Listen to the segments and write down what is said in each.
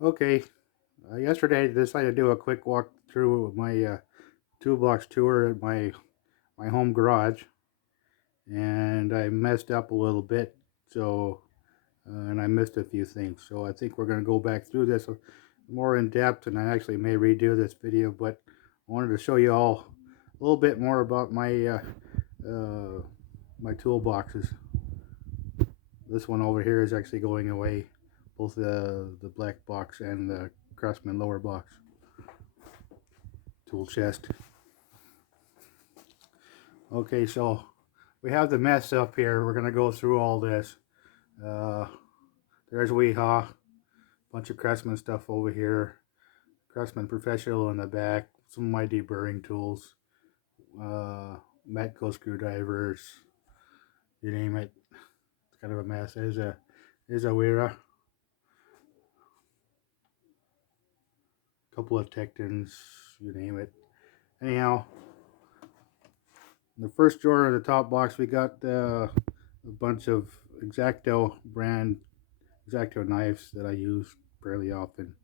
Okay, yesterday I decided to do a quick walk through my toolbox tour at my home garage, and I messed up a little bit. So, and I missed a few things. So I think we're going to go back through this more in depth, and I actually may redo this video, but I wanted to show you all a little bit more about uh, my toolboxes. This one over here is actually going away, both the black box and the Craftsman lower box tool chest. Okay, so we have the mess up here. We're gonna go through all this. Uh, there's Weehaw, bunch of Craftsman stuff over here. Craftsman Professional in the back. Some of my deburring tools. Matco screwdrivers. You name it. It's kind of a mess. There's a Wera. Couple of Tectons. You name it. Anyhow, in the first drawer of the top box, we got a bunch of X-Acto brand X-Acto knives that I use fairly often.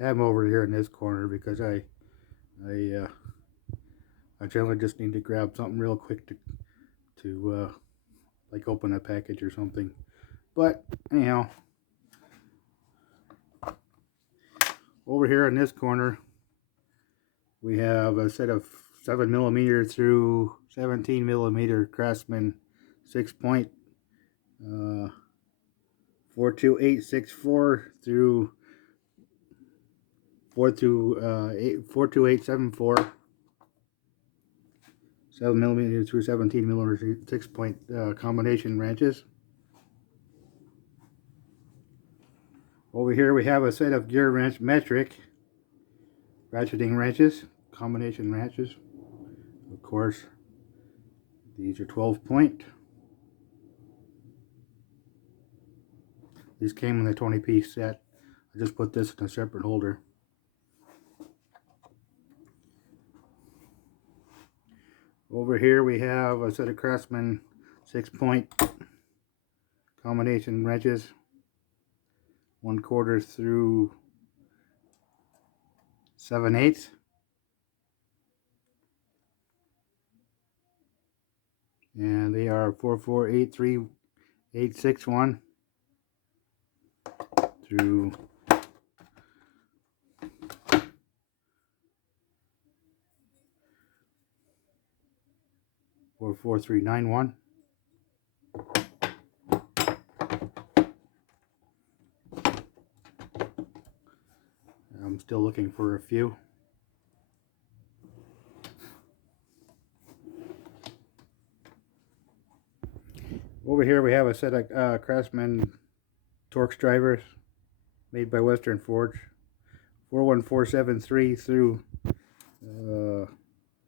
I have them over here in this corner because I I generally just need to grab something real quick to like open a package or something. But anyhow, over here in this corner we have a set of 7mm through 17mm Craftsman 6-point 42864 through 42874, 7mm through 17mm 6-point combination wrenches. Over here we have a set of gear wrench metric ratcheting wrenches, combination wrenches. Of course, these are 12-point. These came in the 20-piece set. I just put this in a separate holder. Over here we have a set of Craftsman 6-point combination wrenches, 1/4 through 7/8. And they are 4483861 through 44391. I'm still looking for a few. Over here we have a set of Craftsman Torx drivers made by Western Forge, 41473 through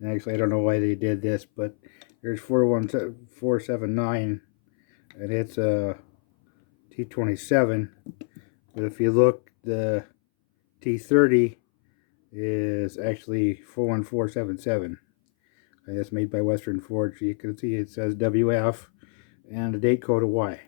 actually I don't know why they did this, but there's 41479 and it's a T27, but if you look, the T30 is actually 41477, and it's made by Western Forge. You can see it says WF and the date code of Y.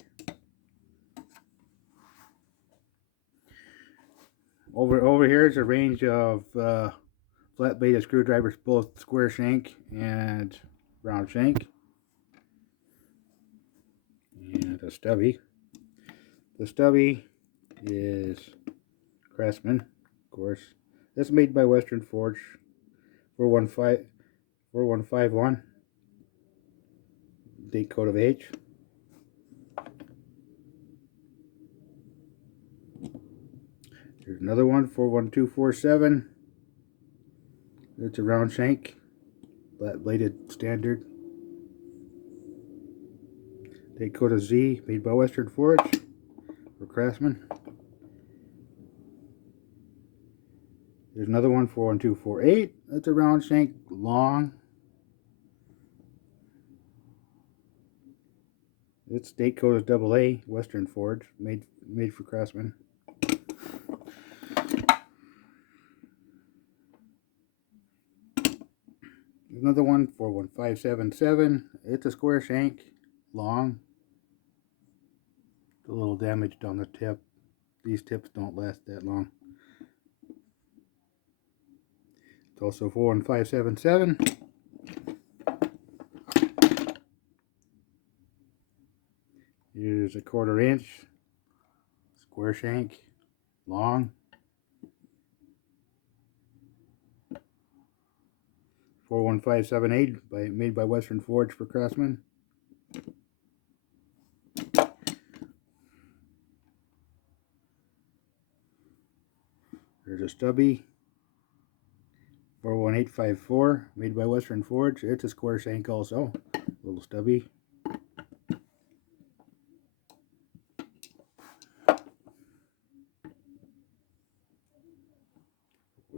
Over here is a range of flat bladed screwdrivers, both square shank and round shank, and a stubby. The stubby is Craftsman, of course. This is made by Western Forge, 4151, date code of H. Here's another one, 41247. It's a round shank, flat bladed standard. Date code of Z, made by Western Forge for Craftsman. There's another one, 41248. That's a round shank, long. Its date code is AA, Western Forge, made for Craftsman. There's another one, 41577. It's a square shank, long. It's a little damaged on the tip. These tips don't last that long. It's also 41577. Here's a 1/4 inch square shank, long. 41578 made by Western Forge for Craftsman. There's a stubby. 41854 made by Western Forge. It's a square shank also. Little stubby.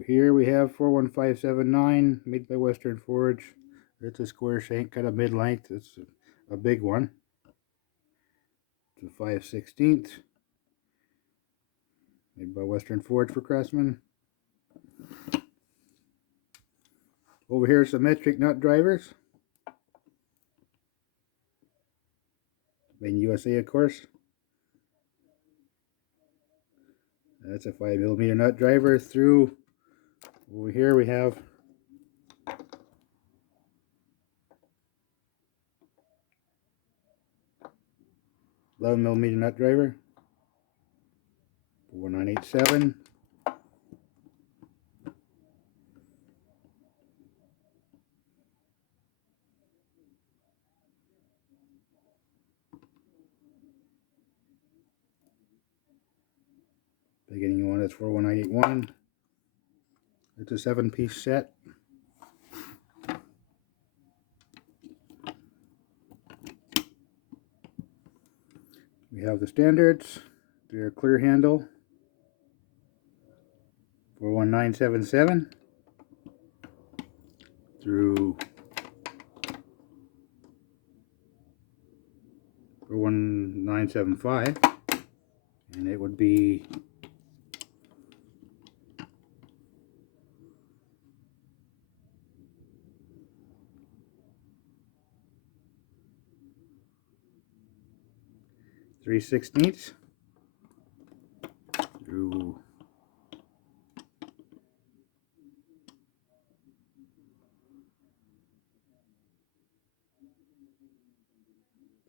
Here we have 41579 made by Western Forge. It's a square shank, kind of mid-length. It's a big one. It's a 5/16 made by Western Forge for Craftsman. Over here, some metric nut drivers. Made in USA, of course. That's a 5mm nut driver through. Over here we have 11mm nut driver. 4987. Beginning one is 41981. It's a 7-piece set. We have the standards. They're clear handle. 41977 through 41975, and it would be .3/16 through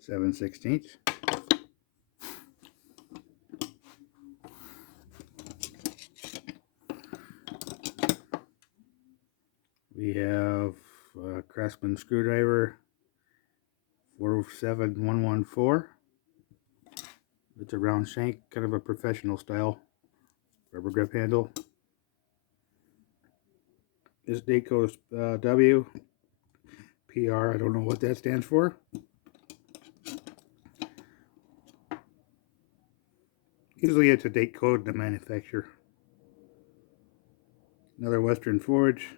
7/16. We have a Craftsman screwdriver 47114. It's a round shank, kind of a professional style rubber grip handle. This date code is W. PR, I don't know what that stands for. Usually it's a date code in the manufacturer. Another Western Forge.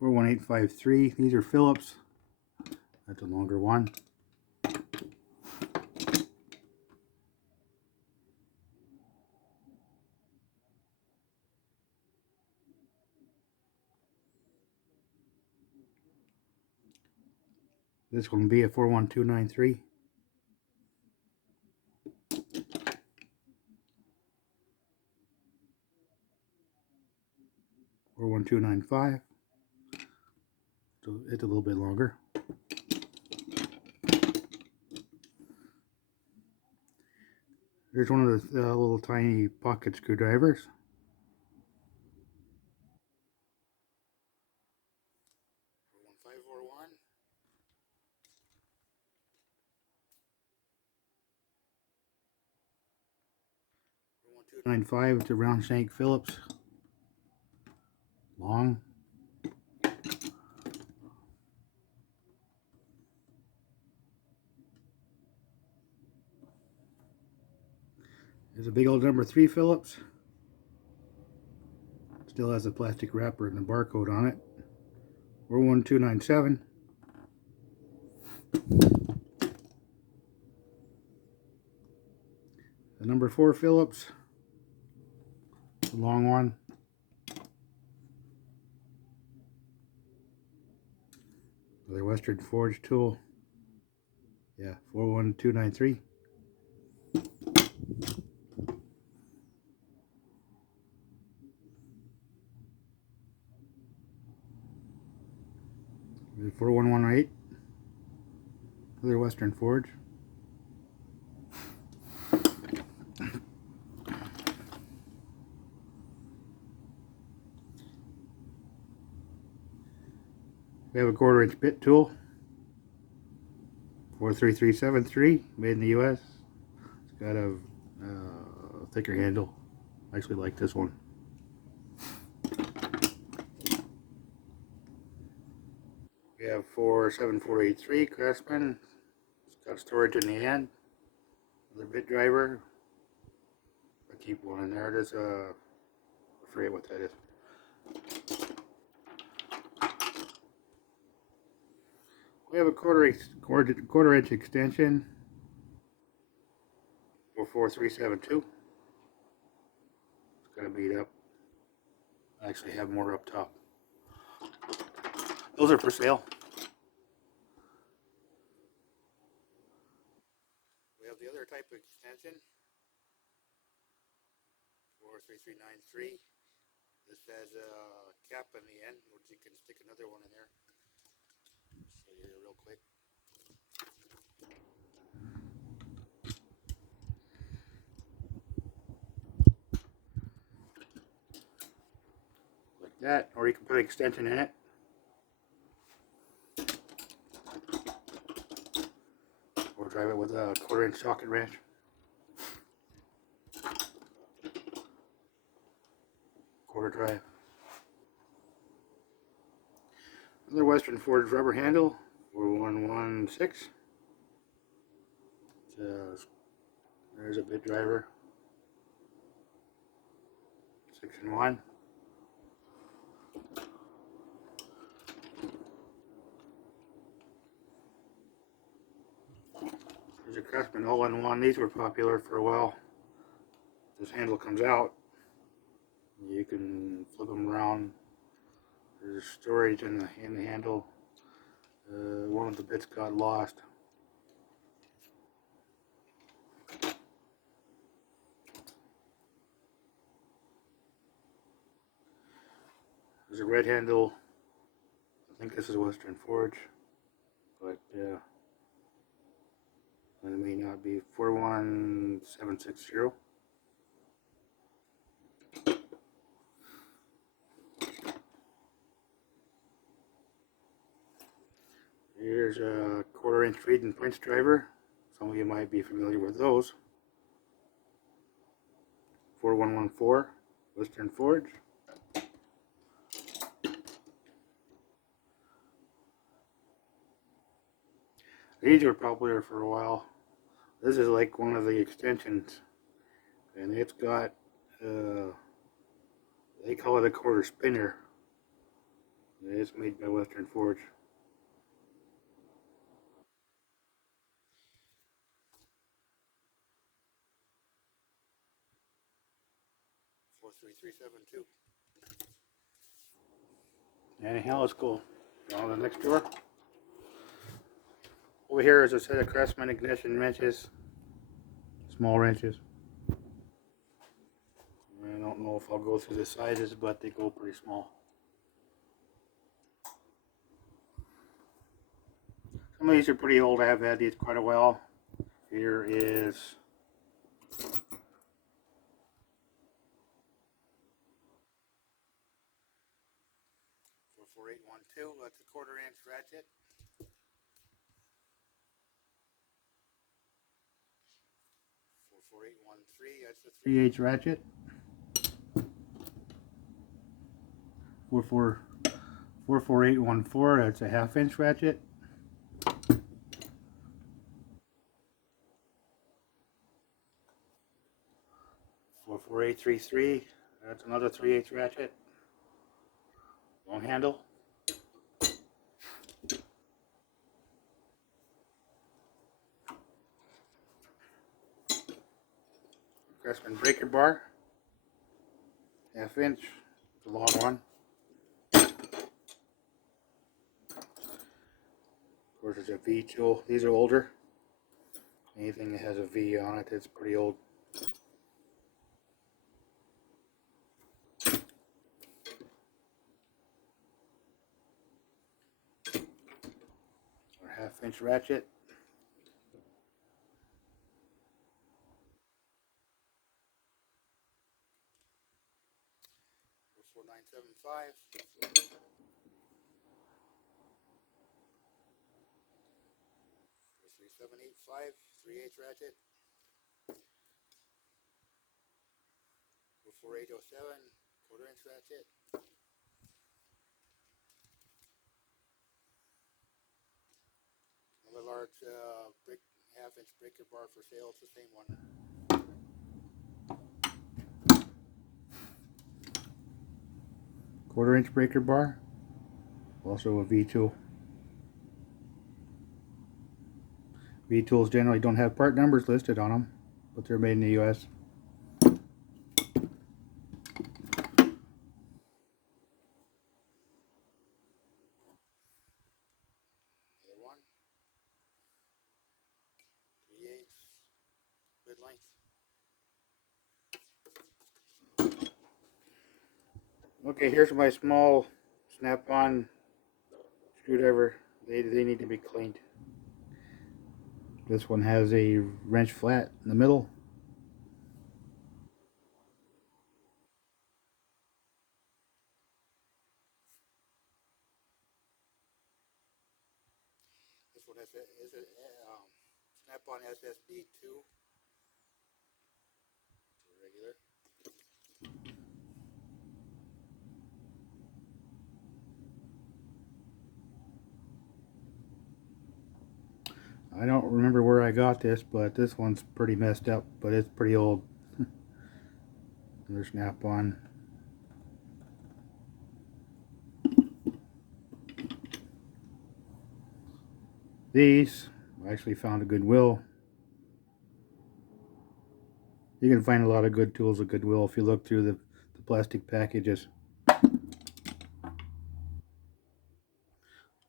.41853. These are Phillips. That's a longer one. This one will be a 41293. 41295. So it's a little bit longer. Here's one of the little tiny pocket screwdrivers. .295. It's a round shank Phillips. Long. There's a big old number 3 Phillips. Still has a plastic wrapper and the barcode on it. 41297. The number 4 Phillips. The long one. The Western Forge tool. Yeah, 41293. 4118, another Western Forge. We have a 1/4 inch bit tool, 43373, made in the US. It's got a thicker handle. I actually like this one. We have 47483 Craftsman. It's got storage in the end. Another bit driver. I keep one in there. There's I forget what that is. We have a quarter inch extension for 4372. It's got to beat up. I actually have more up top. Those are for sale. We have the other type of extension, 43393. This has a cap in the end, which you can stick another one in there. I'll show you here real quick. Like that, or you can put an extension in it. Or drive it with a 1/4 inch socket wrench. Quarter drive. Another Western Forge rubber handle, 4116. There's a bit driver. 6-in-1. There's a Craftsman all-in-one. These were popular for a while. This handle comes out. You can flip them around. There's storage in the handle. One of the bits got lost. There's a red handle. I think this is Western Forge, but it may not be. 41760. Here's a 1/4 inch feed and pinch driver. Some of you might be familiar with those. 4114 Western Forge. These were popular for a while. This is like one of the extensions, and it's got they call it a 1/4 spinner. It's made by Western Forge. $43372. Anyhow, let's go on to the next drawer. Over here is a set of Craftsman ignition wrenches, small wrenches. I don't know if I'll go through the sizes, but they go pretty small. Some of these are pretty old. I have had these quite a while. Here is 44812. That's a 1/4 inch ratchet. 44813. That's a 3/8 ratchet. 44814. That's a 1/2 inch ratchet. 44833. That's another 3/8 ratchet. Long handle. Craftsman breaker bar. 1/2 inch. It's a long one. Of course, there's a V tool. These are older. Anything that has a V on it is pretty old. 1/2 inch ratchet. For 4975. 3785, 3/8 ratchet. For 4807, 1/4 inch ratchet. Another large 1/2 inch breaker bar for sale. It's the same one. 1/4 inch breaker bar. Also a V tool. V tools generally don't have part numbers listed on them, but they're made in the US. Another one. 3/8 mid length. Okay, here's my small snap-on screwdriver. They need to be cleaned. This one has a wrench flat in the middle. This one is a snap-on SSD2. Regular. I don't remember where I got this, but this one's pretty messed up, but it's pretty old. Another snap-on. These I actually found at Goodwill. You can find a lot of good tools at Goodwill if you look through the plastic packages. One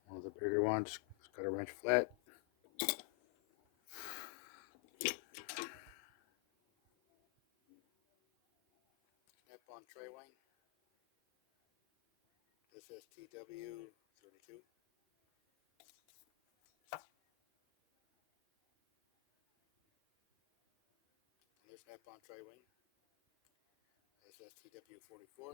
of the bigger ones, it's got a wrench flat. Snap-on tri-wing. SSTW32. Another snap-on tri-wing. SSTW44.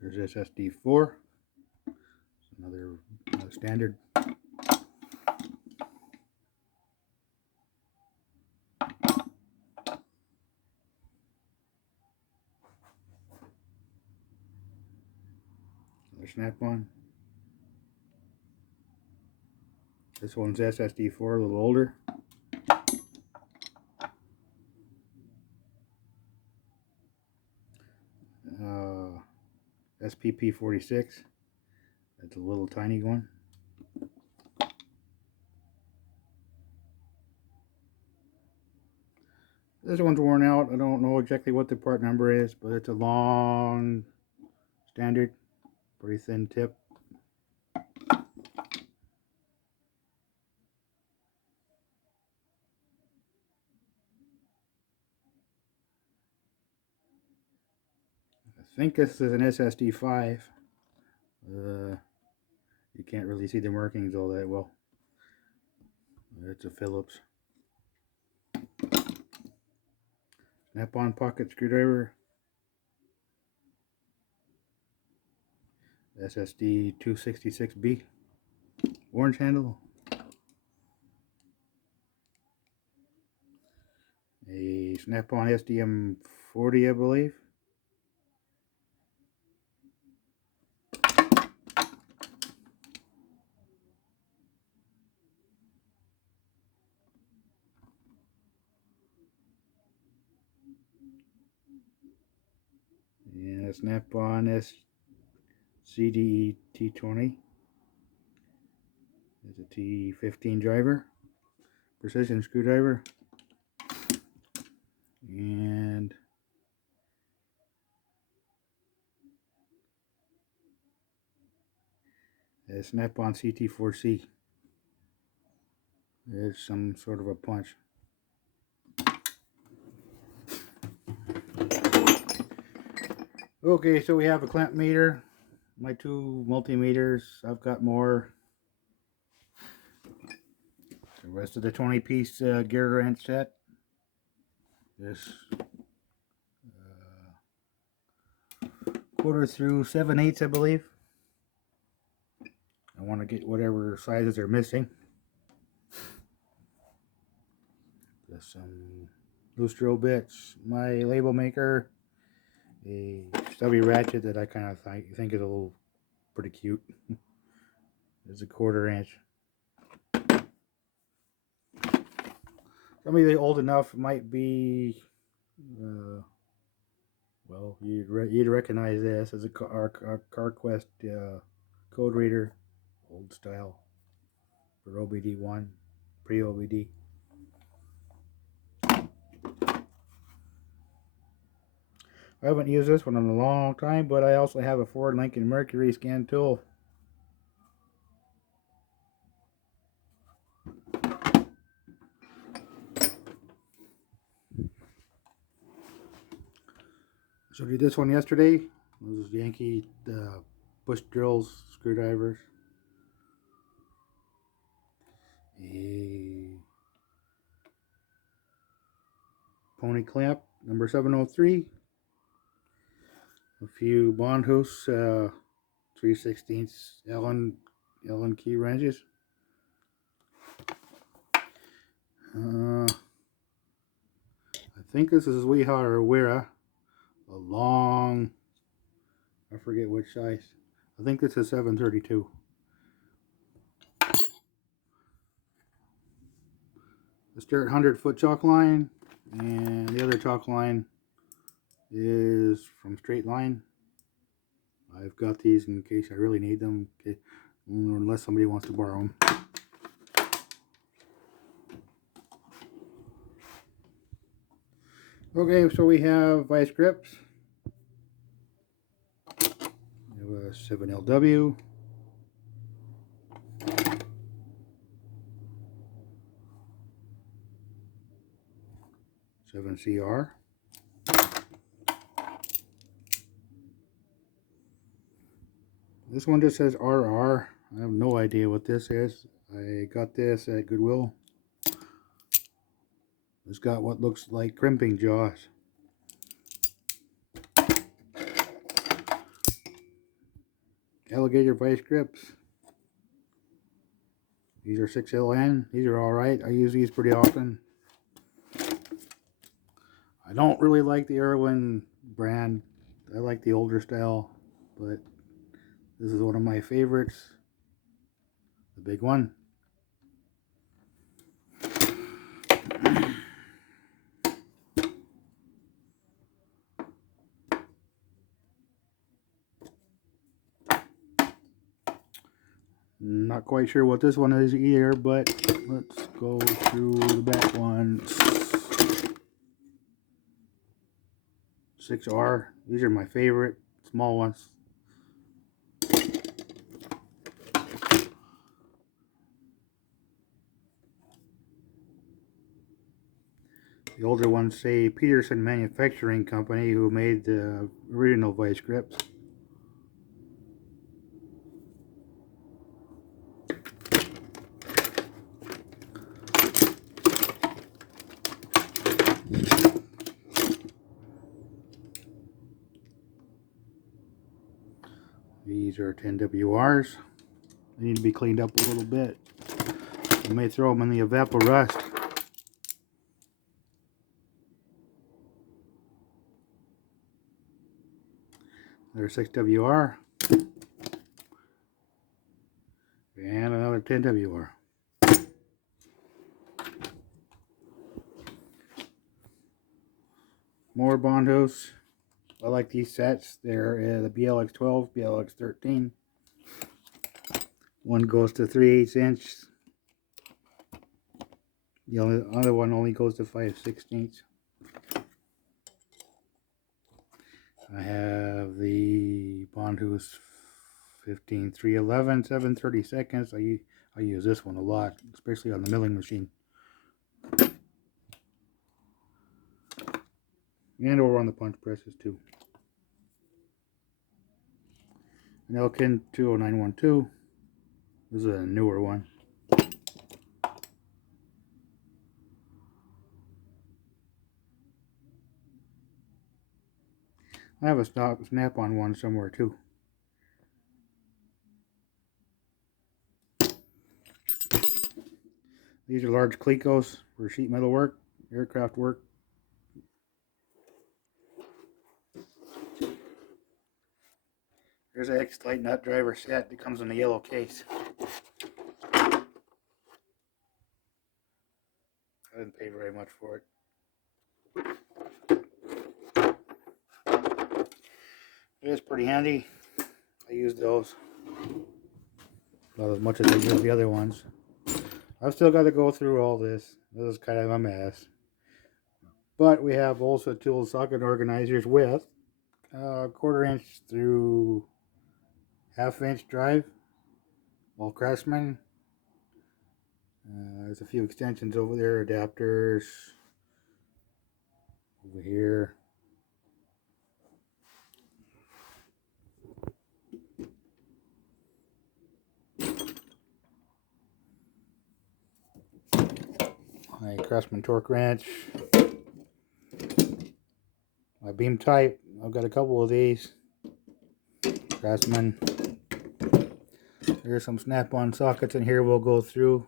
There's SSD4. Another standard. Another snap-on. This one's SSD4, a little older. SPP46. That's a little tiny one. This one's worn out. I don't know exactly what the part number is, but it's a long standard, pretty thin tip. I think this is an SSD5. You can't really see the markings all that well. It's a Phillips. Snap-on pocket screwdriver. SSD 266B. Orange handle. A snap-on SDM40, I believe. And a snap-on CDE T20. There's a T15 driver. Precision screwdriver. And a snap-on CT4C. There's some sort of a punch. Okay, so we have a clamp meter, my two multimeters. I've got more. The rest of the 20-piece gear wrench set. This 1/4 through 7/8, I believe. I want to get whatever sizes are missing. Just some loose drill bits, my label maker, a stubby ratchet that I kind of think is a little pretty cute. It's a 1/4 inch. Somebody old enough might be, well, you'd recognize this as our CarQuest code reader, old style for OBD1, pre-OBD. I haven't used this one in a long time, but I also have a Ford Lincoln Mercury scan tool. Showed you this one yesterday. Those Yankee bush drills, screwdrivers. A pony clamp, number 703. A few Bondhouse 3/16 Allen key wrenches. I think this is Weha or Wera. A long, I forget which size. I think this is 732. The Sturt 100-foot chalk line, and the other chalk line is from Straight Line. I've got these in case I really need them, unless somebody wants to borrow them. Okay, so we have vice grips. We have a 7LW. Seven CR. This one just says RR. I have no idea what this is. I got this at Goodwill. It's got what looks like crimping jaws. Alligator vice grips. These are 6LN. These are alright. I use these pretty often. I don't really like the Irwin brand. I like the older style, but this is one of my favorites. The big one. Not quite sure what this one is either, but let's go through the back ones. 6R. These are my favorite small ones. The older ones say Peterson Manufacturing Company, who made the original vice grips. These are 10WRs. They need to be cleaned up a little bit. I may throw them in the evaporust. There's 6WR. And another 10WR. More Bondhouse. I like these sets. They're the BLX12, BLX13. One goes to 3/8 inch. The other one only goes to 5/16. I have the Bondhouse 15-311, 7/32. I use this one a lot, especially on the milling machine. And over on the punch presses too. an Elkin 20912. This is a newer one. I have a snap-on one somewhere too. These are large clecos for sheet metal work, aircraft work. There's an X-Lite nut driver set that comes in a yellow case. I didn't pay very much for it. It is pretty handy. I use those. Not as much as I use the other ones. I've still got to go through all this. This is kind of a mess. But we have also tool socket organizers with 1/4 inch through 1/2 inch drive. All Craftsman. There's a few extensions over there, adapters over here. My Craftsman torque wrench. My beam type. I've got a couple of these. Craftsman. There's some snap-on sockets in here we'll go through.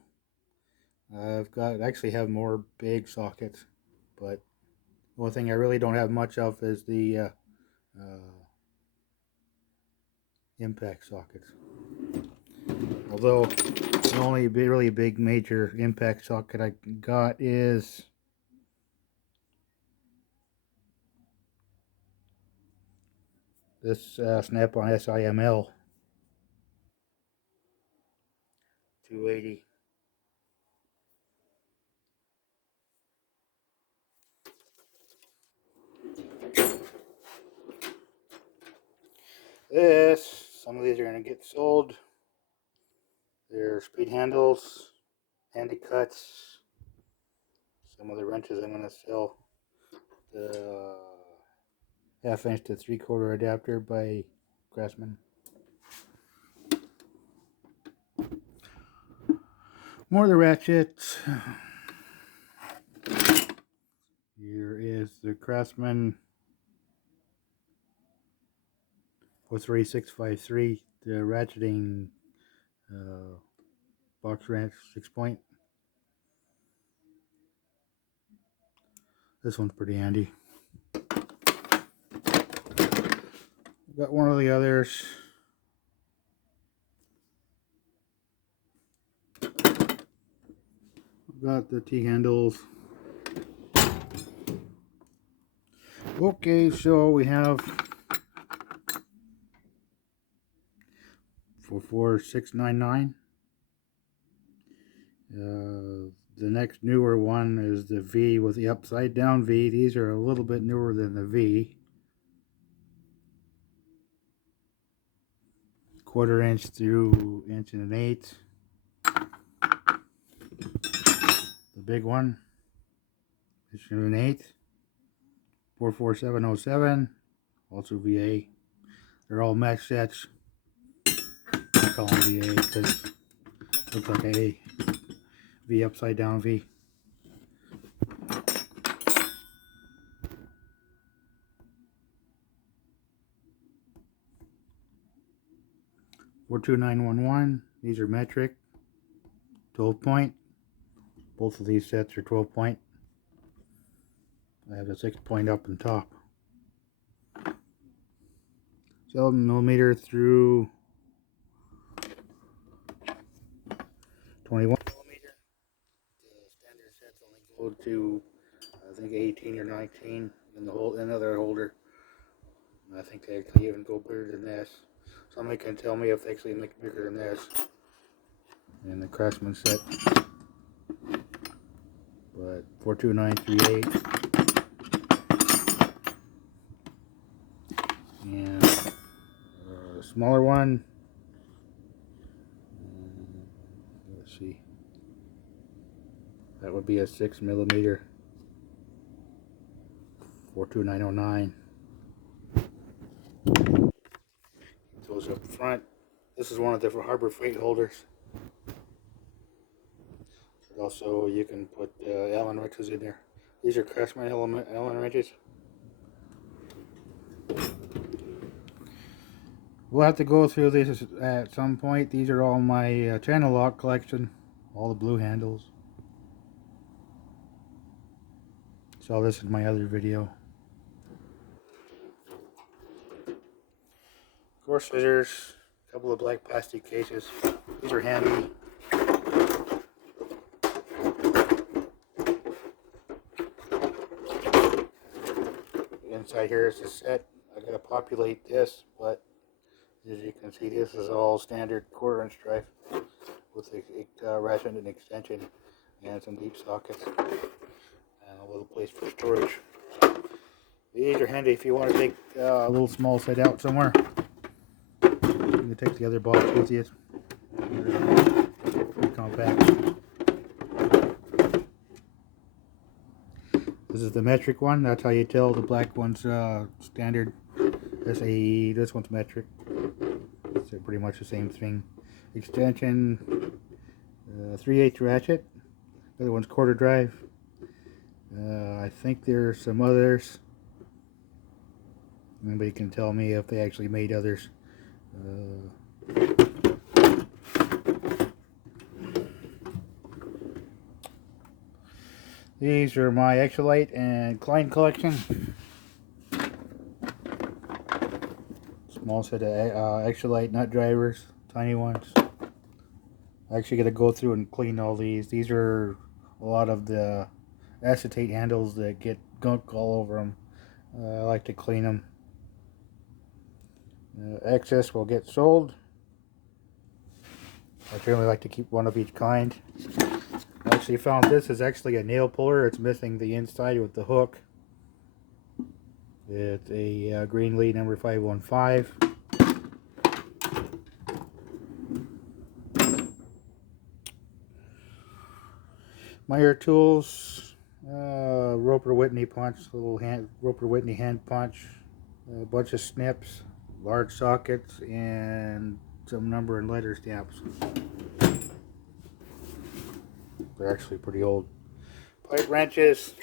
I actually have more big sockets, but the only thing I really don't have much of is the impact sockets. Although the only really big major impact socket I got is this snap-on SIML 280. Some of these are going to get sold. They're speed handles, handy cuts. Some of the wrenches I'm going to sell. The 1/2 inch to 3/4 adapter by Craftsman. More of the Ratchets. Here is the Craftsman 43653, the ratcheting box wrench 6-point. This one's pretty handy. Got one of the others. Got the T-handles. Okay, so we have 44699. The next newer one is the V with the upside down V. These are a little bit newer than the V. 1/4 inch through 1 1/8. The big one is 1/8. 44707, also VA. They're all match sets. I call them VA because it looks like a V upside down V. $42911. These are metric, 12-point. Both of these sets are 12-point. I have a 6-point up and top. 7mm through 21mm. The standard sets only go to I think 18 or 19 in the whole another holder. I think they actually even go bigger than this. Somebody can tell me if they actually make bigger than this in the Craftsman set. But 42938 and a smaller one. Let's see. That would be a 6mm. 42909. So goes up front. This is one of the Harbor Freight holders. Also, you can put Allen wrenches in there. These are Craftsman Allen wrenches. We'll have to go through this at some point. These are all my channel lock collection. All the blue handles. So this is my other video. Coarse scissors. A couple of black plastic cases. These are handy. Inside here is a set. I gotta populate this, but as you can see, this is all standard 1/4 inch drive with a ratchet and extension and some deep sockets and a little place for storage. These are handy if you want to take a little small set out somewhere. You can take the other box with you. They're pretty compact. This is the metric one. That's how you tell the black one's standard. This one's metric. It's pretty much the same thing. Extension, 3/8 ratchet. The other one's 1/4 drive. I think there's some others. Anybody can tell me if they actually made others. These are my Exolite and Klein collection. Small set of Exolite nut drivers, tiny ones. I actually got to go through and clean all these. These are a lot of the acetate handles that get gunk all over them. I like to clean them. Excess will get sold. I generally like to keep one of each kind. I actually found this is actually a nail puller. It's missing the inside with the hook. It's a Green Lee number 515. Meyer tools, Roper Whitney punch, little Roper Whitney hand punch, a bunch of snips, large sockets, and some number and letter stamps. They're actually pretty old. Pipe wrenches.